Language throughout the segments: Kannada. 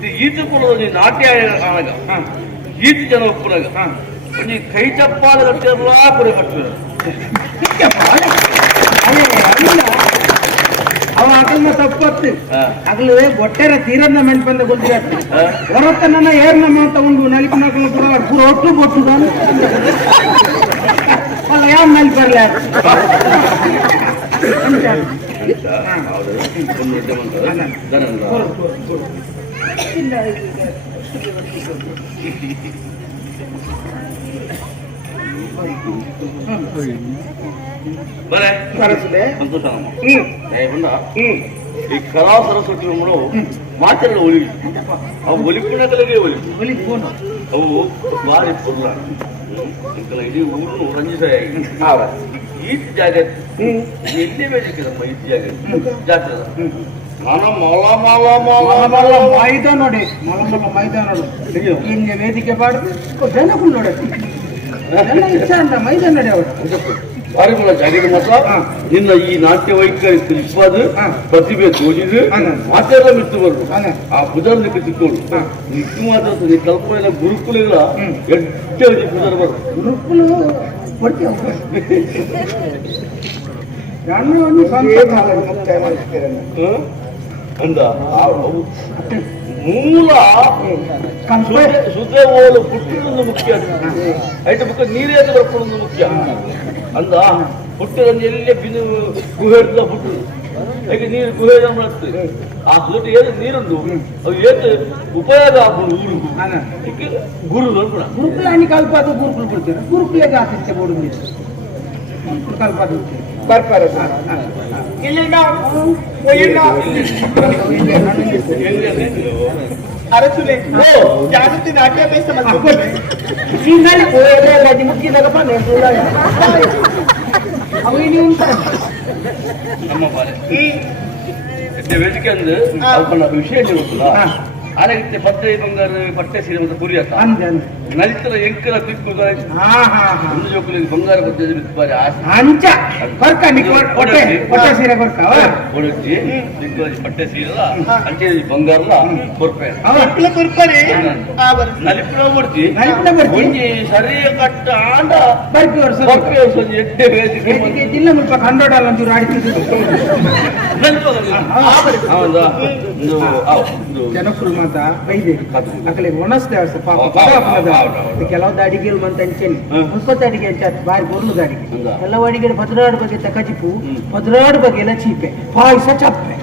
ಇದು ಈತ ಪುರದ ನಾಟ್ಯ ಆಗ ಈತ ಜನ ಒಪ್ಪನಾಗ ಒಂದು ಕೈ ಚಪ್ಪಾಲ ಕಟ್ಟಿರಲ್ಲ ಪುರ ಕಟ್ಟಿದ್ರು ಅವ ಅಗಲ್ನ ತಪ್ಪತ್ತು ಅಗಲು ಒಟ್ಟೆರ ತೀರನ್ನ ಮೆಂಟ್ ಬಂದ ಗೊತ್ತಿರತ್ತೆ ಹೊರತನ ಏರ್ನ ತಗೊಂಡು ನಲಿಪ ನಕಲು ಪೂರ ಒಟ್ಟು ಬೊಟ್ಟು ಅಲ್ಲ ಯಾವ ನಲ್ಲಿ ಬರ್ಲ ಬರೇ ಸಂತೋಷ ಈ ಕಲಾ ಸರಸ್ವತಿ ಒಮ್ಮರು ಮಾತೆಲ್ಲ ಒಲಿ ಅವು ಒಲಿಪುಣಗಳಿಗೆ ಒಲಿಪು ಅವು ಭಾರಿ ಪುರ್ಲ ಇಡೀ ಊರು ರಂಜಿಸ ಈ ಜಾಗ ಎಲ್ಲಿ ಬೇಕಿದಮ್ಮ ಈ ಜಾಗ ಜಾತ್ರೆ ನಾನು ಮೈದ ನೋಡಿ ಮಲಮಲ್ಲ ಮೈದ ನೋಡು ಹಿಂಗೆ ವೇದಿಕೆ ಬಾಡುದು ಜನಗಳು ನೋಡಕ್ಕೆ ಇಷ್ಟ ಅಂತ ಮೈದ ನೋಡಿ ಅವರು ಬಾರಿಗಳ ಜಾಗದ ಮಾತ್ರ ನಿನ್ನ ಈ ನಾಟ್ಯ ವೈಖರಿ ತಿಳಿಸಬಾರ್ದು ಪ್ರತಿಭೆ ತೋರಿದು ಮಾತೆಲ್ಲ ಮಿತ್ತು ಬರು ಆ ಬುಧರ್ನ ಕಿತ್ತುಕೊಂಡು ನಿತ್ತು ಮಾತ್ರ ನೀ ಕಲ್ಪನೆ ಗುರುಕುಲ ಎಡ್ಡೆ ಬುಧರ್ ಬರು ಗುರುಕುಲು ಅಂದ ಮೂಲ ಸುದ್ದೆ ಓಲು ಪುಟ್ಟಿನೊಂದು ಮುಖ್ಯ ಐಟ ಬುಕ್ಕ ನೀರೇದು ಬರ್ಕೊಳ್ಳೋದು ಮುಖ್ಯ ಅಂದ ಪುಟ್ಟದಲ್ಲಿ ಎಲ್ಲೇ ಬಿದು ಗುಹೆಡ್ದ ಪುಟ್ಟು ಹಾಗೆ ನೀರು ಗುಹೆ ಮಾಡ್ತದೆ ಆ ಸುದ್ದಿ ಏನು ನೀರುಂಟು ಅವು ಏನು ಉಪಯೋಗ ಆಗ್ಬೋದು ಊರು ಗುರು ಗುರುಕುಲ ಅನಿ ಕಲ್ಪಾದ ಗುರುಕುಲು ಬಿಡ್ತೀರ ಗುರುಕುಲಿಗೆ ಆಸಕ್ತಿ ಬೋಡು ಕಲ್ಪಾದ ಬರ್ತಾರೆ ಅರಸುಲೆ ಜಾಗೃತಿ ನಾಟ್ಯಾಭ್ಯಾಸ ಮುಗಿದಾಗಪ್ಪ ನಮ್ಮ ವೇದಿಕೆ ಅಂದ್ರೆ ಸ್ವಲ್ಪ ವಿಷಯ ಗೊತ್ತಿಲ್ಲ ಆರೋಗ್ಯ ಪತ್ತೆ ಬಂಗಾರ ಪಟ್ಟೆ ಸೀರೆ ಮತ್ತು ಕುರಿ ಅಂತ ನಲಿತರ ಎಂಕರ ಬಿಟ್ಟು ಒಂದು ಜೋಕುಲಿ ಬಂಗಾರ ಬದ್ದೆ ಬಿತ್ತಾರೆ ಅಂಚ ಬರ್ಕ ಪಟ್ಟೆ ಸೀರೆ ಬರ್ಕ ಕೊಡುತ್ತಿ ಪಟ್ಟೆ ಸೀರಲ್ಲ ಅಂಚೆ ಬಂಗಾರಲ್ಲ ಕೊರ್ಪೆ ನಲಿಪುರ ಬರ್ತಿ ಒಂಜಿ ಸರಿಯ ಕಟ್ಟ ಆಂಡ ಬರ್ಪಿ ವರ್ಷ ಬರ್ಪಿ ವರ್ಷ ಎಡ್ಡೆ ವೇದಿಕೆ ಇಲ್ಲ ಮುಲ್ಪ ಕಂಡೋಡಲ್ಲ ಒಂಚೂರು ಆಡಿಸಿದ್ರು ಜನಕುಲು ಮಾತ ಬೈದೆ ಅಕಲೆ ಒಣಸ್ದೆ ಪಾಪ ಕೆಲವು ಅಡಿಗೆ ಮಂತ ಅಂಚೆನಿ ಮುಲ್ಪತ್ತ ಅಡಿಗೆ ಅಂಚ ಬಾರಿ ಬೊರ್ಲು ಅಡಿಗೆ ಎಲ್ಲ ಅಡಿಗೆ ಭದ್ರಾಡ್ ಬಗ್ಗೆ ತಕಜಿಪು ಭದ್ರಾಡ್ ಬಗ್ಗೆ ಎಲ್ಲ ಚೀಪೆ ಪಾಯಸ ಚಪ್ಪೆ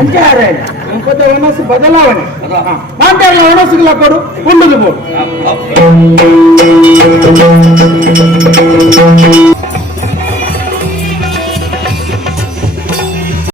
ಅಂಚೆ ಆರ ಮುಲ್ಪತ್ತ ಒಣಸು ಬದಲಾವಣೆ ಮಾತಾಡಲ್ಲ ಒಣಸುಗಳ ಕೊಡು ಉಂಡುದು ಬೋಡು